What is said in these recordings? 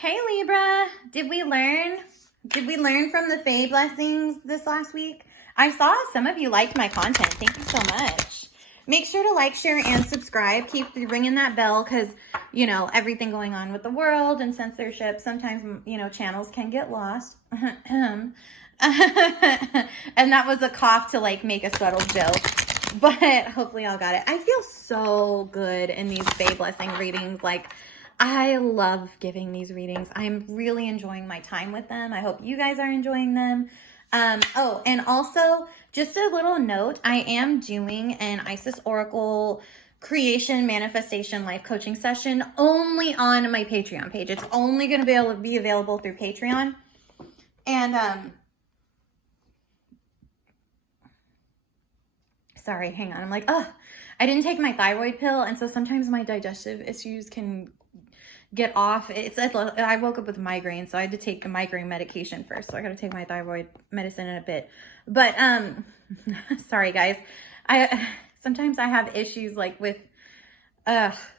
Hey Libra, did we learn from the Fae Blessings this last week? I saw some of you liked my content. Thank you so much. Make sure to like, share, and subscribe. Keep ringing that bell because, you know, everything going on with the world and censorship, sometimes, you know, channels can get lost. And that was a cough to like make a subtle joke. But hopefully y'all got it. I feel so good in these Fae Blessing readings. Like, I love giving these readings. I'm really enjoying my time with them. I hope you guys are enjoying them. Oh, and also just a little note, I am doing an Isis Oracle creation manifestation life coaching session only on my Patreon page. It's only going to be available through Patreon. And, sorry, hang on. I'm like, oh, I didn't take my thyroid pill. And so sometimes my digestive issues can get off. I woke up with migraine, so I had to take a migraine medication first. So I got to take my thyroid medicine in a bit. But sorry guys. Sometimes I have issues like with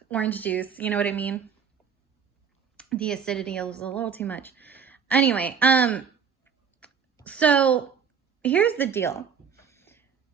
orange juice, you know what I mean? The acidity is a little too much. Anyway, so here's the deal.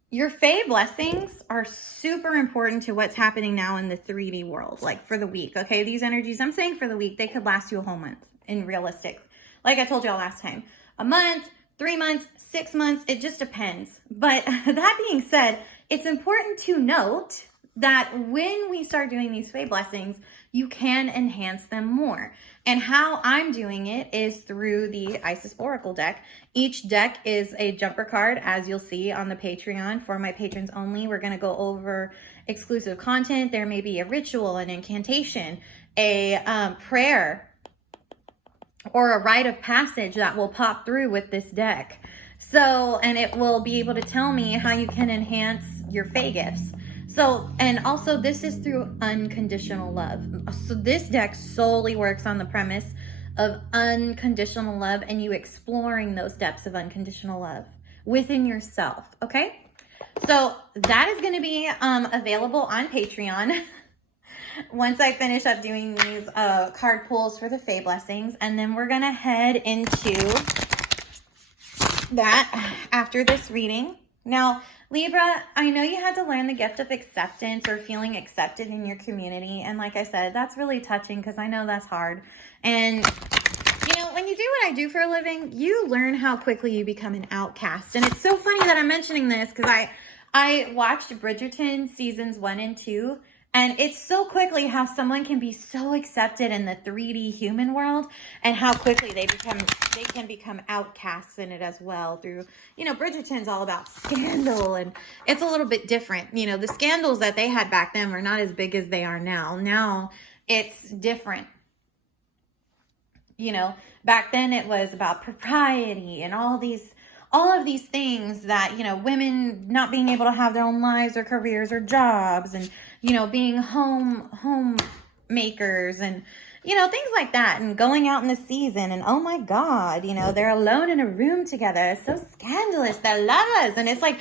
Your Fae blessings are super important to what's happening now in the 3D world, like for the week, okay? These energies, I'm saying for the week, they could last you a whole month in realistic. Like I told y'all last time, a month, 3 months, 6 months, it just depends. But that being said, it's important to note that when we start doing these Fae blessings, you can enhance them more. And how I'm doing it is through the Isis Oracle deck. Each deck is a jumper card, as you'll see on the Patreon. For my patrons only, we're going to go over exclusive content. There may be a ritual, an incantation, a prayer, or a rite of passage that will pop through with this deck. So, and it will be able to tell me how you can enhance your Fae gifts. So, and also this is through unconditional love. So this deck solely works on the premise of unconditional love and you exploring those depths of unconditional love within yourself, okay? So that is going to be available on Patreon once I finish up doing these card pulls for the Fae Blessings. And then we're going to head into that after this reading. Now, Libra, I know you had to learn the gift of acceptance or feeling accepted in your community. And like I said, that's really touching because I know that's hard. And, you know, when you do what I do for a living, you learn how quickly you become an outcast. And it's so funny that I'm mentioning this because I watched Bridgerton seasons 1 and 2. And it's so quickly how someone can be so accepted in the 3D human world and how quickly they can become outcasts in it as well through, you know, Bridgerton's all about scandal and it's a little bit different. You know, the scandals that they had back then were not as big as they are now. Now it's different. You know, back then it was about propriety and all of these things that, you know, women not being able to have their own lives or careers or jobs and, you know, being homemakers and, you know, things like that and going out in the season and, oh my God, you know, they're alone in a room together. It's so scandalous. They're lovers. And it's like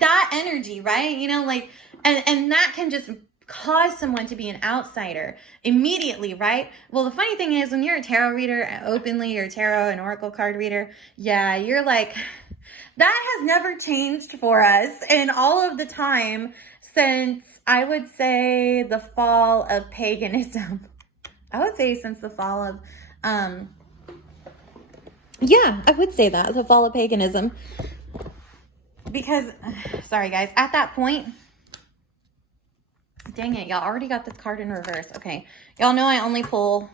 that energy, right? You know, like, and that can just cause someone to be an outsider immediately, right? Well, the funny thing is when you're a tarot reader openly or tarot and oracle card reader, yeah, you're like, that has never changed for us in all of the time since I would say the fall of paganism. I would say since the fall of, yeah, I would say that, the fall of paganism. Because, sorry guys, at that point, dang it, y'all already got this card in reverse. Okay, y'all know I only pull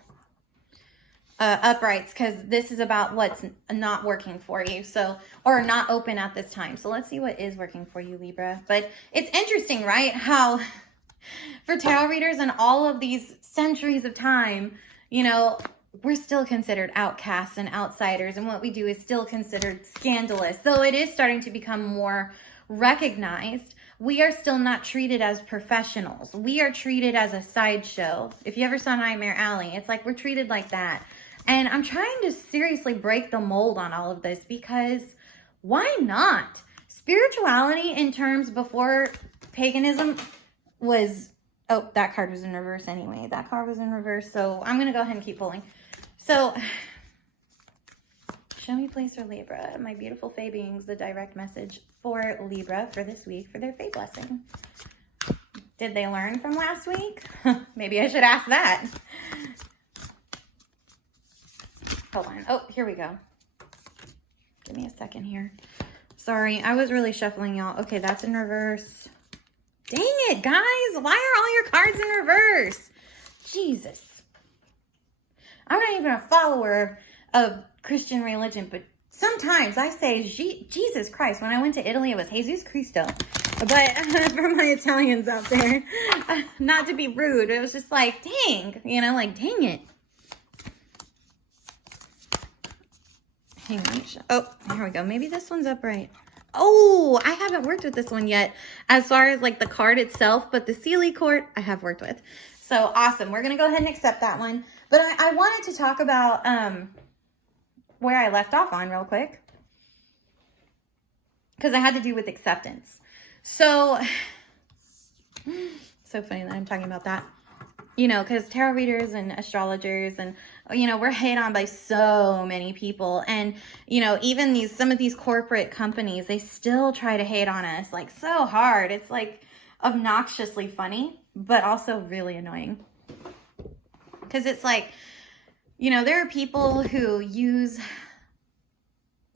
uprights because this is about what's not working for you, so, or not open at this time. So let's see what is working for you, Libra. But it's interesting, right, how for tarot readers and all of these centuries of time, you know, we're still considered outcasts and outsiders, and what we do is still considered scandalous. Though it is starting to become more recognized, we are still not treated as professionals. We are treated as a sideshow. If you ever saw Nightmare Alley, it's like we're treated like that. And I'm trying to seriously break the mold on all of this because why not? Spirituality in terms before paganism was, oh, that card was in reverse anyway. That card was in reverse, so I'm going to go ahead and keep pulling. So, show me place for Libra. My beautiful Fae beings, the direct message for Libra for this week for their Fae blessing. Did they learn from last week? Maybe I should ask that. Hold on. Oh, here we go. Give me a second here. Sorry, I was really shuffling, y'all. Okay, that's in reverse. Dang it, guys. Why are all your cards in reverse? Jesus. I'm not even a follower of Christian religion, but sometimes I say, Jesus Christ. When I went to Italy, it was Jesus Cristo. But for my Italians out there, not to be rude, it was just like, dang, you know, like, dang it. Hang on. Oh, here we go. Maybe this one's upright. Oh, I haven't worked with this one yet as far as like the card itself, but the Seelie Court I have worked with. So awesome. We're going to go ahead and accept that one. But I wanted to talk about where I left off on real quick, because I had to do with acceptance. So funny that I'm talking about that. You know, because tarot readers and astrologers and, you know, we're hate on by so many people. And, you know, even some of these corporate companies, they still try to hate on us like so hard. It's like obnoxiously funny, but also really annoying. Because it's like, you know, there are people who use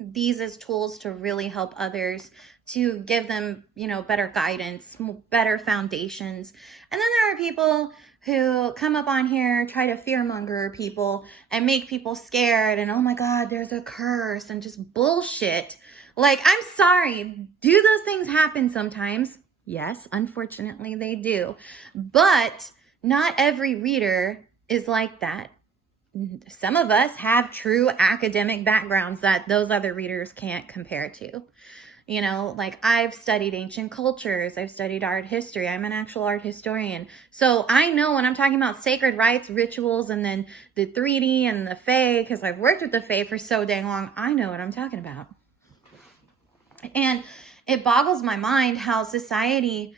these as tools to really help others, to give them, you know, better guidance, better foundations. And then there are people who come up on here, try to fearmonger people and make people scared. And oh my God, there's a curse and just bullshit. Like, I'm sorry. Do those things happen sometimes? Yes, unfortunately they do. But not every reader is like that. Some of us have true academic backgrounds that those other readers can't compare to. You know, like I've studied ancient cultures. I've studied art history. I'm an actual art historian. So I know when I'm talking about sacred rites, rituals, and then the 3D and the Fae, because I've worked with the Fae for so dang long, I know what I'm talking about. And it boggles my mind how society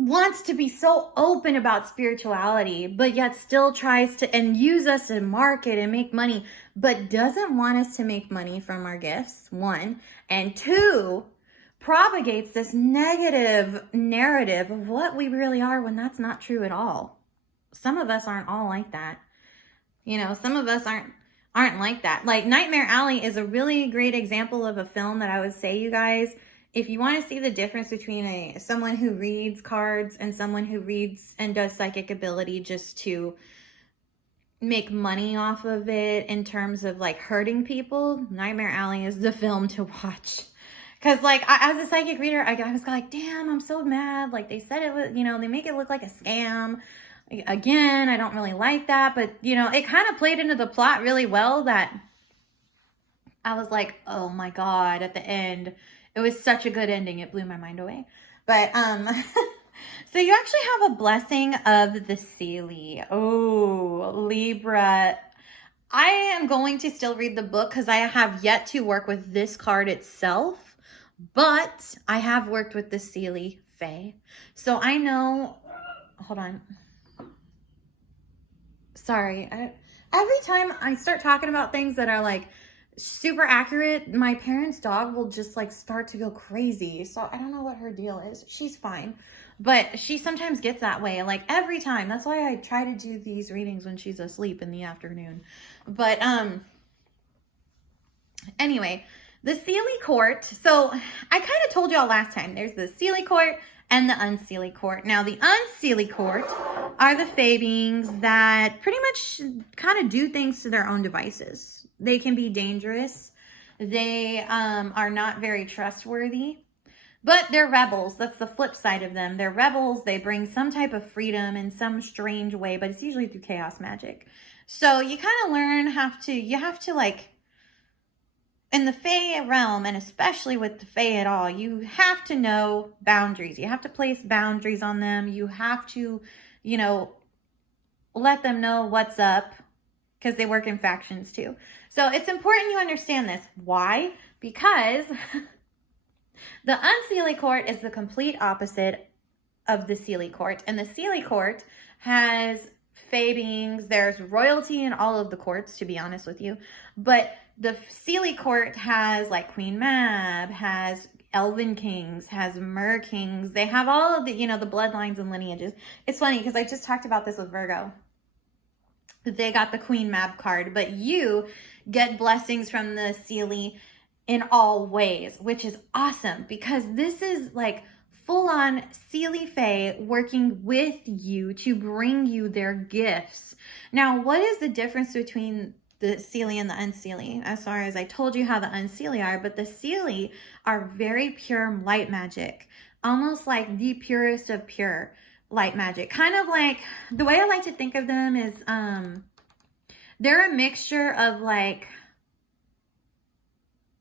wants to be so open about spirituality, but yet still tries to and use us to market and make money, but doesn't want us to make money from our gifts, one. And two, propagates this negative narrative of what we really are when that's not true at all. Some of us aren't all like that. You know, some of us aren't like that. Like Nightmare Alley is a really great example of a film that I would say, you guys, if you want to see the difference between someone who reads cards and someone who reads and does psychic ability just to make money off of it in terms of like hurting people, Nightmare Alley is the film to watch. Because like as a psychic reader, I was like, damn, I'm so mad. Like they said it was, you know, they make it look like a scam. Again, I don't really like that. But, you know, it kind of played into the plot really well that I was like, oh my God, at the end. It was such a good ending. It blew my mind away. But, so you actually have a blessing of the Seelie. Oh, Libra. I am going to still read the book because I have yet to work with this card itself. But I have worked with the Seelie Fae. So I know, hold on. Sorry. Every time I start talking about things that are like, super accurate, my parents' dog will just like start to go crazy. So I don't know what her deal is. She's fine, but she sometimes gets that way, like every time. That's why I try to do these readings when she's asleep in the afternoon. But anyway, the Seelie Court. So I kind of told y'all last time, there's the Seelie Court and the Unseelie Court. Now the Unseelie Court are the Fae beings that pretty much kind of do things to their own devices. They can be dangerous. They are not very trustworthy, but they're rebels. That's the flip side of them. They're rebels. They bring some type of freedom in some strange way, but it's usually through chaos magic. So you kind of learn you have to like, in the Fae realm, and especially with the Fae at all, you have to know boundaries. You have to place boundaries on them. You have to, you know, let them know what's up, because they work in factions too. So it's important you understand this. Why? Because the Unseelie Court is the complete opposite of the Seelie Court. And the Seelie Court has Fae beings. There's royalty in all of the courts, to be honest with you. But the Seelie Court has like Queen Mab, has Elven Kings, has Mer Kings. They have all of the, you know, the bloodlines and lineages. It's funny because I just talked about this with Virgo. They got the Queen Mab card, but you get blessings from the Seelie in all ways, which is awesome because this is like full-on Seelie Fae working with you to bring you their gifts. Now, what is the difference between the Seelie and the Unseelie? As far as I told you how the Unseelie are, but the Seelie are very pure light magic, almost like the purest of pure light magic. Kind of like, the way I like to think of them is they're a mixture of like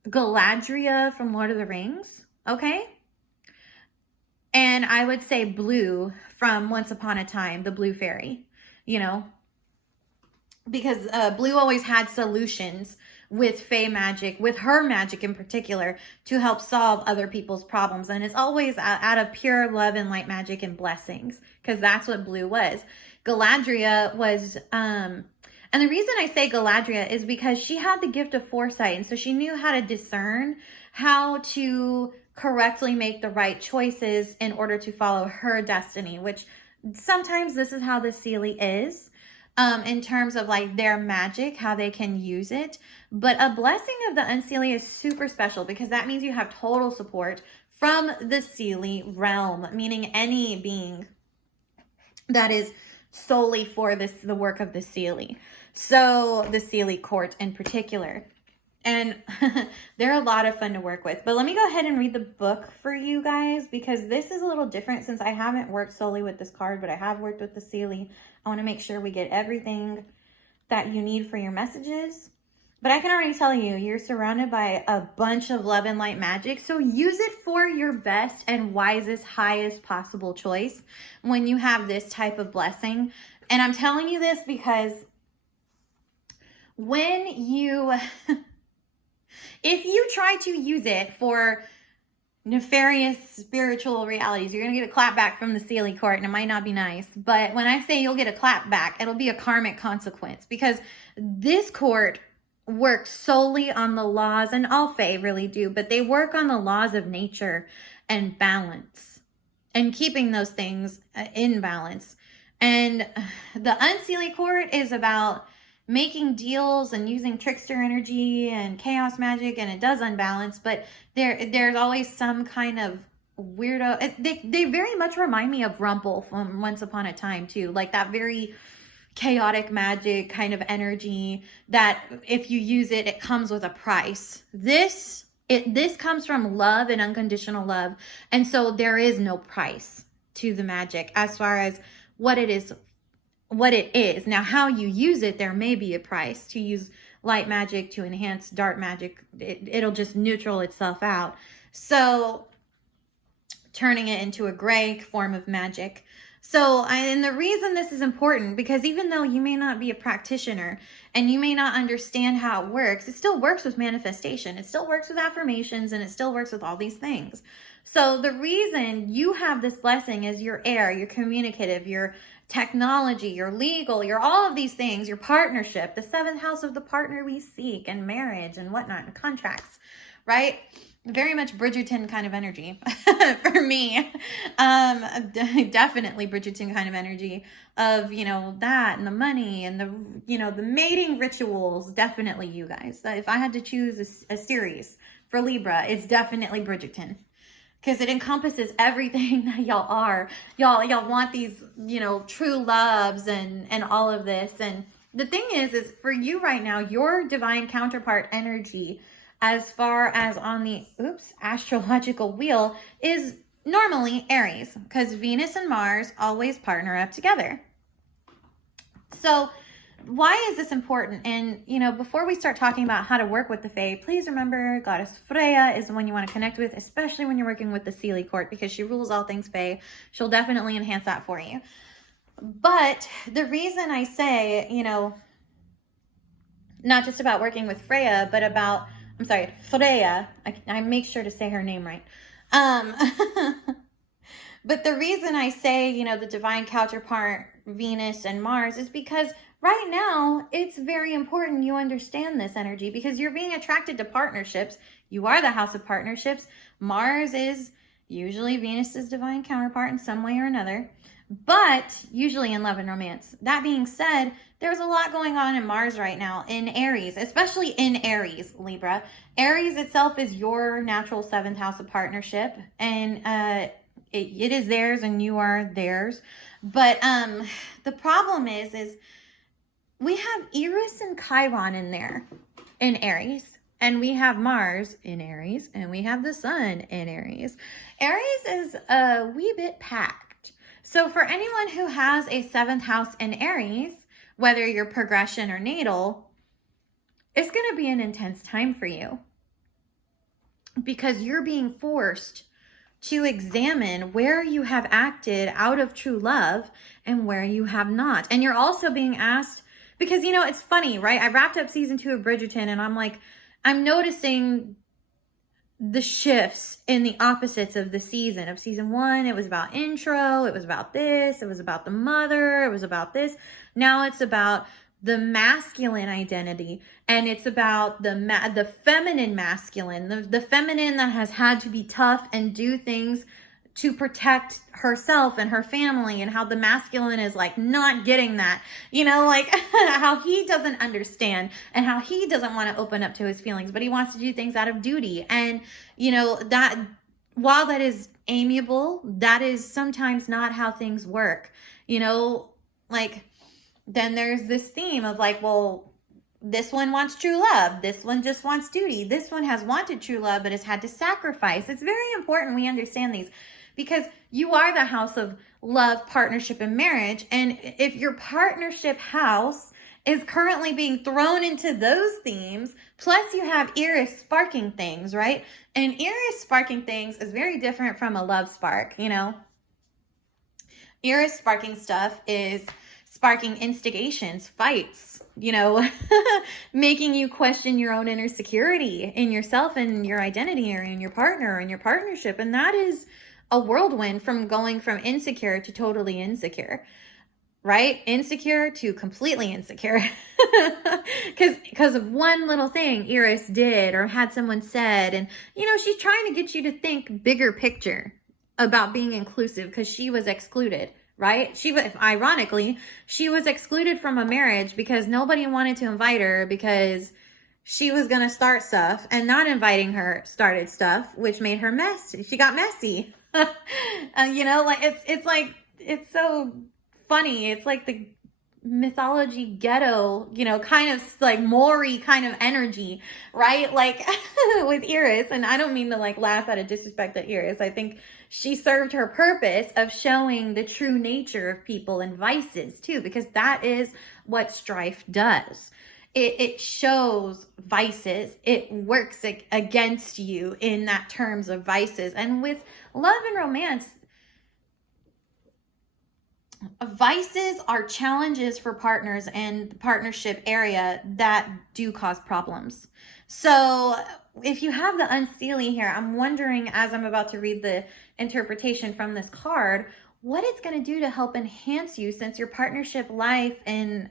Galadriel from Lord of the Rings, okay? And I would say Blue from Once Upon a Time, the Blue Fairy, you know, because Blue always had solutions with Fae magic, with her magic in particular, to help solve other people's problems. And it's always out of pure love and light magic and blessings, because that's what Blue was. Galadriel was, and the reason I say Galadriel is because she had the gift of foresight. And so she knew how to discern how to correctly make the right choices in order to follow her destiny, which sometimes this is how the Seelie is. In terms of like their magic, how they can use it. But a blessing of the Unseelie is super special because that means you have total support from the Seelie realm, meaning any being that is solely for the work of the Seelie. So the Seelie Court in particular. And they're a lot of fun to work with. But let me go ahead and read the book for you guys because this is a little different since I haven't worked solely with this card, but I have worked with the Seelie. I want to make sure we get everything that you need for your messages. But I can already tell you, you're surrounded by a bunch of love and light magic. So use it for your best and wisest, highest possible choice when you have this type of blessing. And I'm telling you this because when you... if you try to use it for nefarious spiritual realities, you're going to get a clap back from the Seelie Court, and it might not be nice. But when I say you'll get a clap back, it'll be a karmic consequence because this court works solely on the laws, and all Fae really do, but they work on the laws of nature and balance and keeping those things in balance. And the Unseelie Court is about making deals and using trickster energy and chaos magic, and it does unbalance, but there's always some kind of weirdo. They very much remind me of Rumple from Once Upon a Time too, like that very chaotic magic kind of energy that if you use it, it comes with a price. This comes from love and unconditional love, and so there is no price to the magic as far as what it is. Now, how you use it, there may be a price. To use light magic to enhance dark magic, it'll just neutral itself out. So turning it into a gray form of magic. So, and the reason this is important, because even though you may not be a practitioner and you may not understand how it works, it still works with manifestation. It still works with affirmations, and it still works with all these things. So the reason you have this blessing is your air, you're communicative, you're technology, your legal, your all of these things, your partnership, the seventh house of the partner we seek, and marriage and whatnot, and contracts, right? Very much Bridgerton kind of energy for me. Definitely Bridgerton kind of energy of, you know, that and the money and the, you know, the mating rituals. Definitely you guys. If I had to choose a series for Libra, it's definitely Bridgerton. Because it encompasses everything that y'all are. Y'all want these, you know, true loves and all of this. And the thing is for you right now, your divine counterpart energy, as far as on the, astrological wheel, is normally Aries. Because Venus and Mars always partner up together. So why is this important? And, you know, before we start talking about how to work with the Fae, please remember Goddess Freya is the one you want to connect with, especially when you're working with the Seelie Court, because she rules all things Fae. She'll definitely enhance that for you. But the reason I say, you know, not just about working with Freya, but about, Freya, I make sure to say her name right. But the reason I say, you know, the divine counterpart, Venus and Mars, is because right now it's very important you understand this energy, because you're being attracted to partnerships. You are the house of partnerships. Mars is usually Venus's divine counterpart in some way or another, but usually in love and romance. That being said, there's a lot going on in Mars right now in Aries, especially in Aries, Libra. Aries itself is your natural 7th house of partnership, and it is theirs and you are theirs. But the problem is we have Eris and Chiron in there in Aries, and we have Mars in Aries, and we have the sun in Aries. Aries is a wee bit packed. So for anyone who has a 7th house in Aries, whether you're progression or natal, it's going to be an intense time for you, because you're being forced to examine where you have acted out of true love and where you have not. And you're also being asked, because, you know, it's funny, right? I wrapped up season 2 of Bridgerton, and I'm like, I'm noticing the shifts in the opposites of the season. Of season 1, it was about intro, it was about this, it was about the mother, it was about this. Now it's about the masculine identity, and it's about the feminine masculine, the feminine that has had to be tough and do things to protect herself and her family, and how the masculine is like not getting that, you know, like how he doesn't understand and how he doesn't want to open up to his feelings, but he wants to do things out of duty. And, you know, that while that is amiable, that is sometimes not how things work, you know, like then there's this theme of like, well, this one wants true love. This one just wants duty. This one has wanted true love, but has had to sacrifice. It's very important we understand these, because you are the house of love, partnership, and marriage. And if your partnership house is currently being thrown into those themes, plus you have Eris sparking things, right? And Eris sparking things is very different from a love spark, you know? Eris sparking stuff is sparking instigations, fights, you know, making you question your own inner security in yourself and your identity, or in your partner and your partnership. And that is a whirlwind from going from insecure to totally insecure, right? Insecure to completely insecure. Because of one little thing Eris did or had someone said. And, you know, she's trying to get you to think bigger picture about being inclusive, because she was excluded. Right? Ironically, she was excluded from a marriage because nobody wanted to invite her, because she was going to start stuff, and not inviting her started stuff, which made her messy. She got messy. You know, like it's like, it's so funny. It's like the mythology ghetto, you know, kind of like Maury kind of energy, right? Like with Eris. And I don't mean to like laugh at a disrespect at Eris. I think she served her purpose of showing the true nature of people and vices too, because that is what strife does. It shows vices. It works against you in that terms of vices. And with love and romance, vices are challenges for partners in the partnership area that do cause problems. So if you have the Unseelie here, I'm wondering, as I'm about to read the interpretation from this card, what it's going to do to help enhance you, since your partnership life in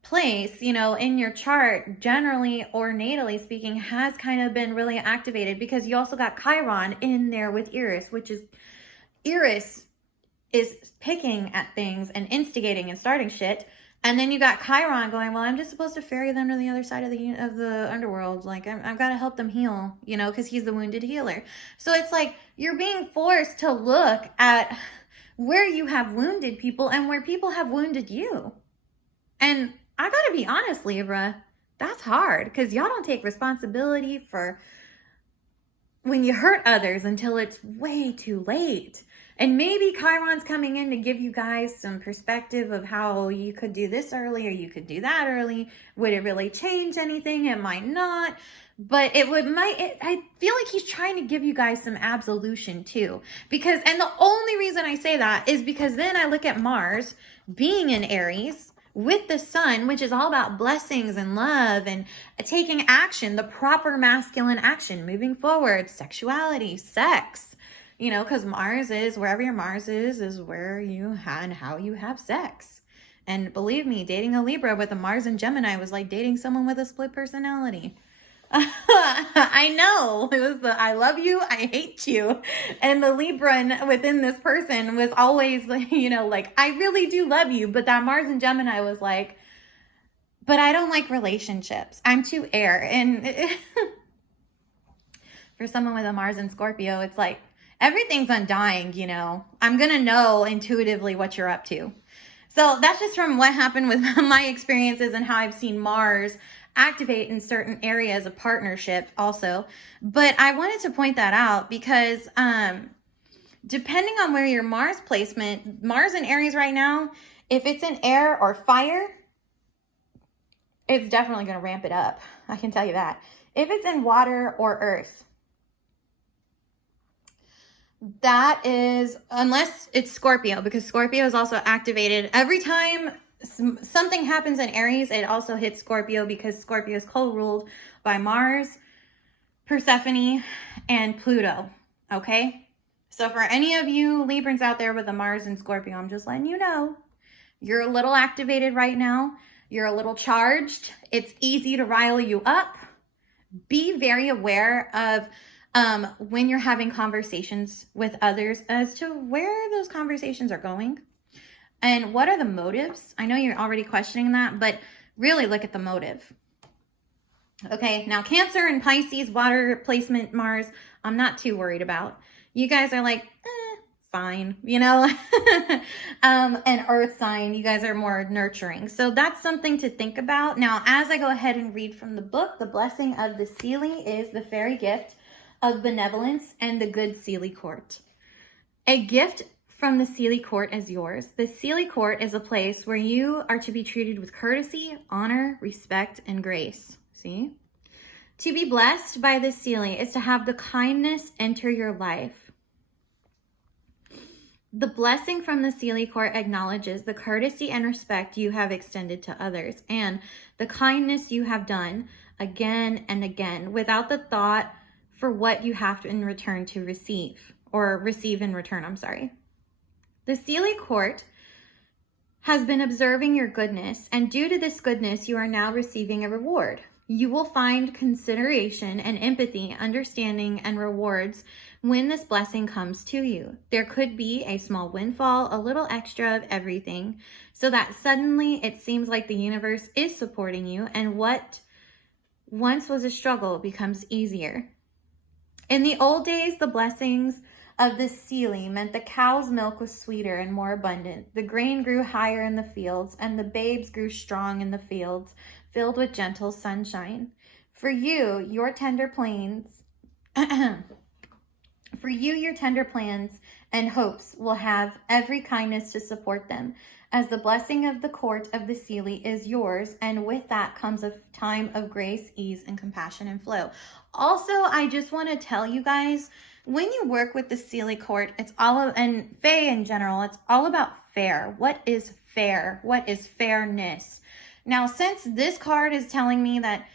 place, you know, in your chart, generally or natally speaking, has kind of been really activated, because you also got Chiron in there with Eris, which is Eris is picking at things and instigating and starting shit. And then you got Chiron going, well, I'm just supposed to ferry them to the other side of the underworld. Like, I've got to help them heal, you know, because he's the wounded healer. So it's like you're being forced to look at where you have wounded people and where people have wounded you. And I got to be honest, Libra, that's hard, because y'all don't take responsibility for when you hurt others until it's way too late. And maybe Chiron's coming in to give you guys some perspective of how you could do this early or you could do that early. Would it really change anything? It might not. But I feel like he's trying to give you guys some absolution too. Because, and the only reason I say that is because then I look at Mars being in Aries with the sun, which is all about blessings and love and taking action, the proper masculine action, moving forward, sexuality, sex. you know, because Mars is, wherever your Mars is where you and how you have sex. And believe me, dating a Libra with a Mars and Gemini was like dating someone with a split personality. I know. It was the I love you, I hate you. And the Libra within this person was always, you know, like, I really do love you. But that Mars and Gemini was like, but I don't like relationships. I'm too air. And for someone with a Mars and Scorpio, it's like, everything's undying, you know. I'm going to know intuitively what you're up to. So that's just from what happened with my experiences and how I've seen Mars activate in certain areas of partnership also. But I wanted to point that out because depending on where your Mars placement, Mars in Aries right now, if it's in air or fire, it's definitely going to ramp it up. I can tell you that. If it's in water or earth, that is, unless it's Scorpio, because Scorpio is also activated. Every time something happens in Aries, it also hits Scorpio because Scorpio is co-ruled by Mars, Persephone, and Pluto. Okay? So for any of you Librans out there with a Mars and Scorpio, I'm just letting you know, you're a little activated right now. You're a little charged. It's easy to rile you up. Be very aware of when you're having conversations with others as to where those conversations are going and what are the motives. I know you're already questioning that, but really look at the motive. Okay, now Cancer and Pisces, water placement, Mars, I'm not too worried about. You guys are like, fine, you know. And earth sign, you guys are more nurturing. So that's something to think about. Now, as I go ahead and read from the book, the blessing of the Seelie is the fairy gift of benevolence and the good Seelie Court. A gift from the Seelie Court is yours. The Seelie Court is a place where you are to be treated with courtesy, honor, respect, and grace. See? To be blessed by the Seelie is to have the kindness enter your life. The blessing from the Seelie Court acknowledges the courtesy and respect you have extended to others and the kindness you have done again and again without the thought for what you have in return to receive, or receive in return, I'm sorry. The Seelie Court has been observing your goodness, and due to this goodness, you are now receiving a reward. You will find consideration and empathy, understanding, and rewards when this blessing comes to you. There could be a small windfall, a little extra of everything, so that suddenly it seems like the universe is supporting you, and what once was a struggle becomes easier. In the old days, the blessings of the Seelie meant the cow's milk was sweeter and more abundant. The grain grew higher in the fields, and the babes grew strong in the fields, filled with gentle sunshine. For you, your tender plans, your tender plans and hopes will have every kindness to support them, as the blessing of the court of the Seelie is yours, and with that comes a time of grace, ease, and compassion and flow. Also, I just want to tell you guys, when you work with the Seelie Court, it's all, and Fae in general, it's all about fair. What is fair? What is fairness? Now, since this card is telling me that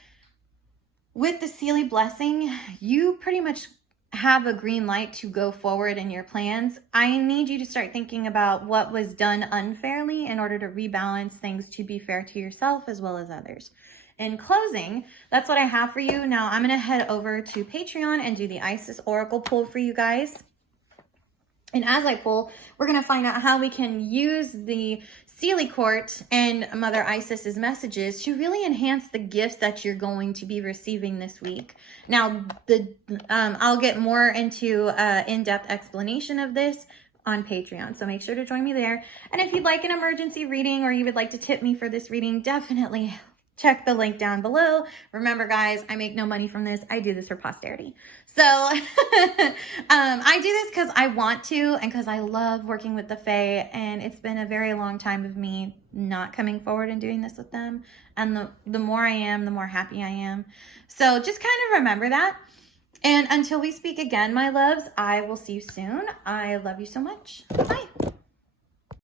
with the Seelie blessing, you pretty much have a green light to go forward in your plans, I need you to start thinking about what was done unfairly in order to rebalance things to be fair to yourself as well as others. In closing, that's what I have for you. Now I'm going to head over to Patreon and do the Isis Oracle pull for you guys. And as I pull, we're going to find out how we can use the Seelie Court and Mother Isis's messages to really enhance the gifts that you're going to be receiving this week. Now, I'll get more into in-depth explanation of this on Patreon, so make sure to join me there. And if you'd like an emergency reading or you would like to tip me for this reading, definitely check the link down below. Remember, guys, I make no money from this. I do this for posterity. So I do this because I want to and because I love working with the Fae, and it's been a very long time of me not coming forward and doing this with them. And the more I am, the more happy I am. So just kind of remember that. And until we speak again, my loves, I will see you soon. I love you so much. Bye.